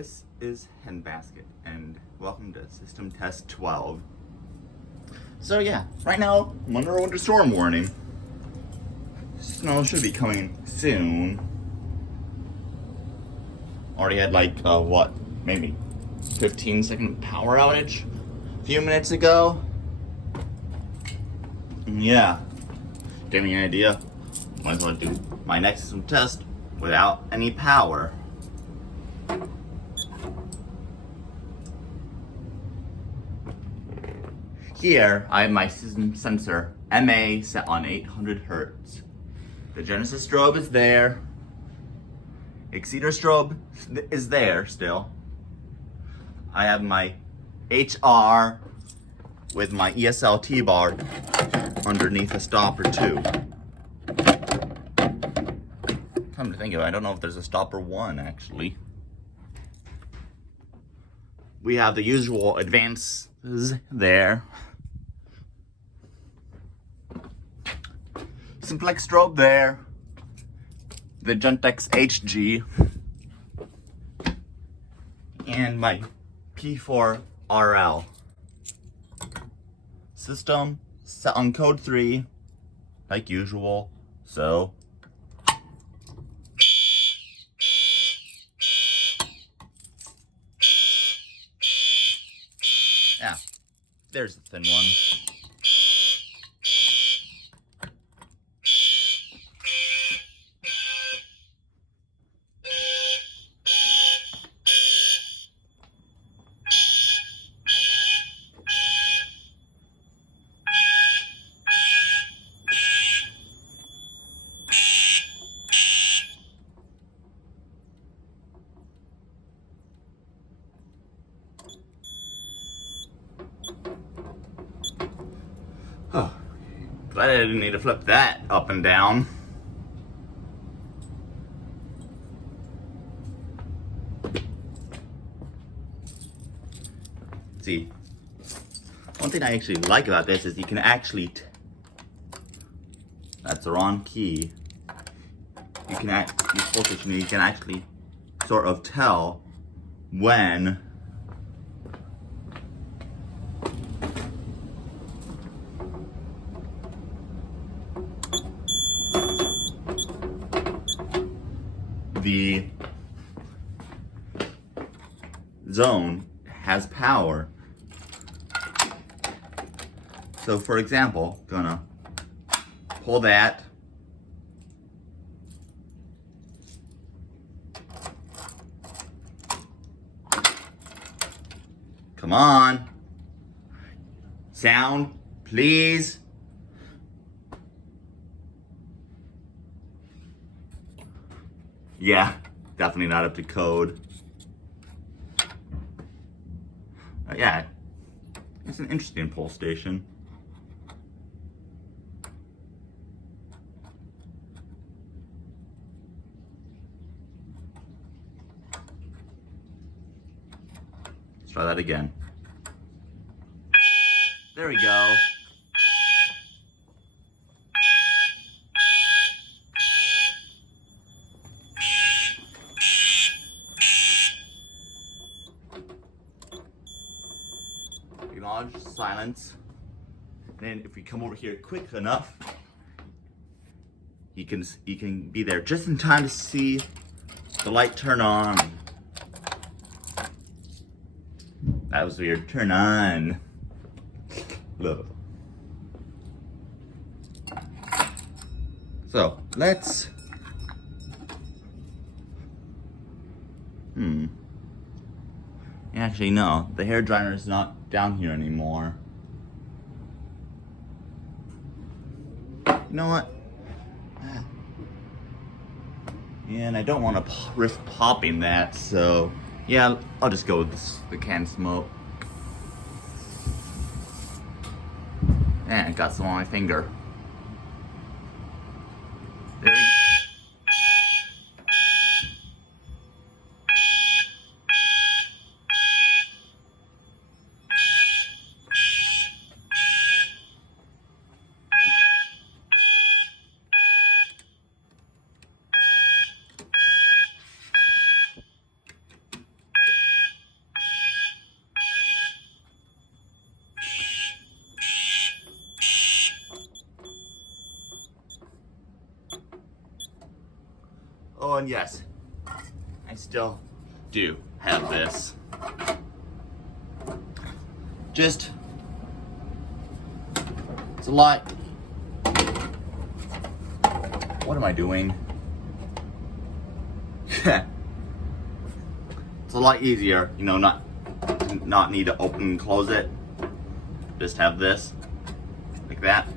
This is Henbasket, and welcome to System Test 12. So yeah, right now I'm under a winter storm warning. Snow should be coming soon. Already had maybe 15-second power outage a few minutes ago. Yeah, give me an idea. Might as well do my next system test without any power. Here, I have my system sensor MA set on 800 Hertz. The Genesis strobe is there. Exceder strobe is there still. I have my HR with my ESL T-bar underneath a stopper too. Come to think of it, I don't know if there's a stopper 1 actually. We have the usual advances there. Simplex strobe there. The Gentex HG. And my P4RL. System set on code 3, like usual, so. Yeah, there's the thin one. Oh, glad I didn't need to flip that up and down. See, one thing I actually like about this is you can actually, that's the wrong key. You can you can actually sort of tell when the zone has power. So for example, gonna pull that. Come on. Sound, please. Yeah, definitely not up to code. Yeah, it's an interesting pull station. Let's try that again. There we go. Acknowledge silence. And then if we come over here quick enough, you can be there just in time to see the light turn on. That was weird. Turn on. Look. So let's. Actually, no. The hair dryer is not down here anymore. You know what? And I don't want to risk popping that, so yeah, I'll just go with the canned smoke. And I got some on my finger. There we go. Oh, and yes, I still do have this. Just, it's a lot. What am I doing? It's a lot easier, you know, not need to open and close it. Just have this, like that.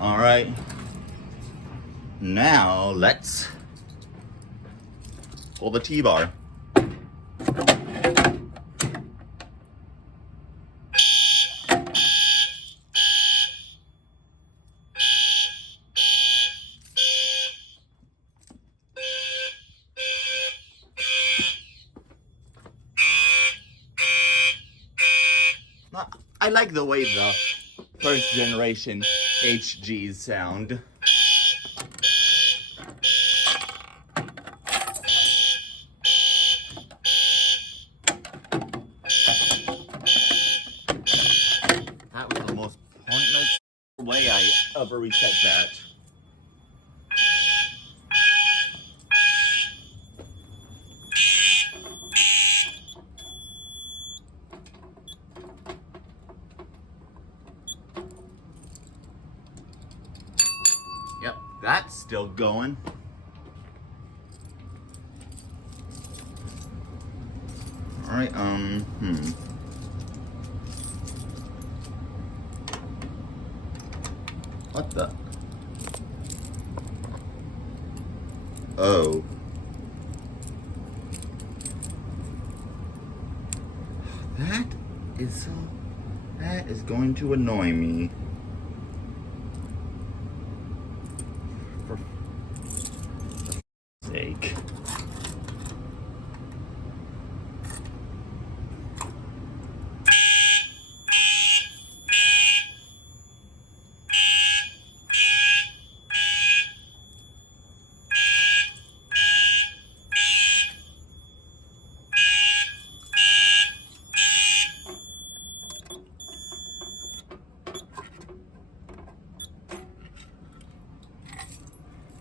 All right. Now let's pull the T-bar. I like the way the first generation HGs sound. That was the most pointless way I ever reset that. Yep, that's still going. All right, What the? Oh. That is going to annoy me. For sake.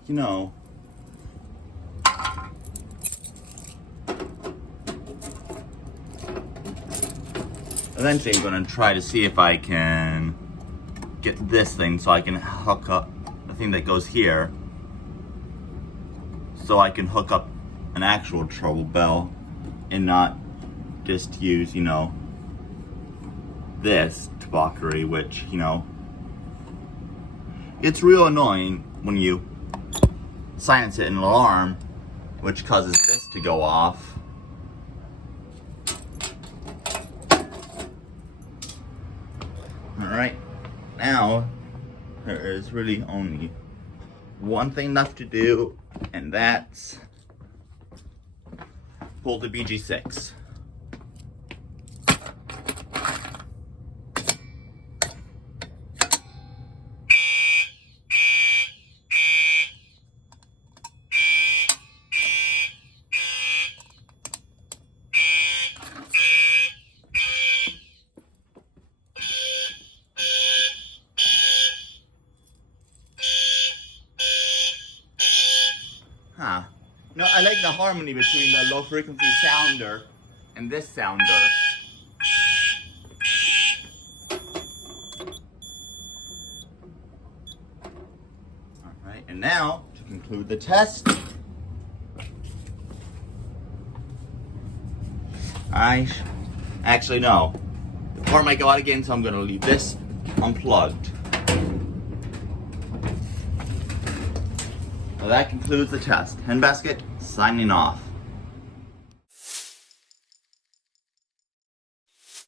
You know, eventually I'm gonna try to see if I can get this thing so I can hook up the thing that goes here, so I can hook up an actual treble bell and not just use, you know, this debauchery, which, you know, it's real annoying when you silence it in an alarm, which causes this to go off. Alright, now there is really only one thing left to do, and that's pull the BG6. Huh. No, I like the harmony between the low frequency sounder and this sounder. Alright, and now, to conclude the test, actually no. The power might go out again, so I'm gonna leave this unplugged. Well, that concludes the test. Hen Basket, signing off.